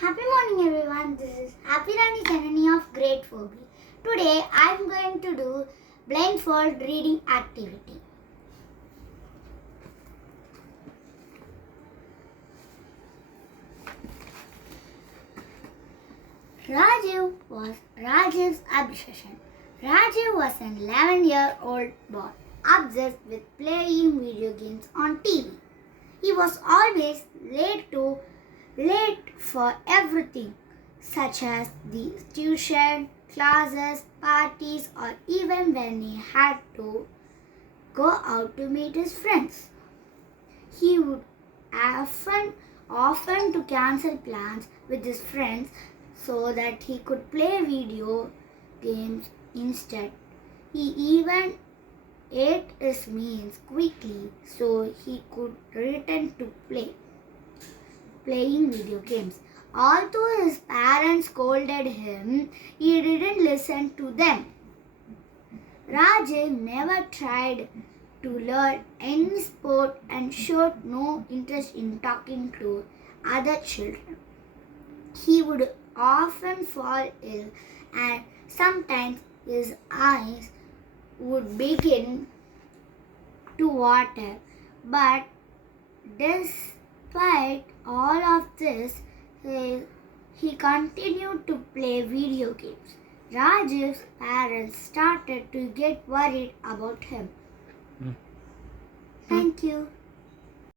Happy morning everyone, this is Happy Rani Janani of grade 4B. Today I am going to do blindfold reading activity. Rajiv was Rajiv's obsession. Rajiv was an 11-year-old boy obsessed with playing video games on TV. He was always late for everything, such as the tuition, classes, parties, or even when he had to go out to meet his friends. He would often to cancel plans with his friends so that he could play video games instead. He even ate his meals quickly so he could return to playing video games. Although his parents scolded him, he didn't listen to them. Rajiv never tried to learn any sport and showed no interest in talking to other children. He would often fall ill and sometimes his eyes would begin to water. But despite all of this, he continued to play video games. Rajiv's parents started to get worried about him. Thank you.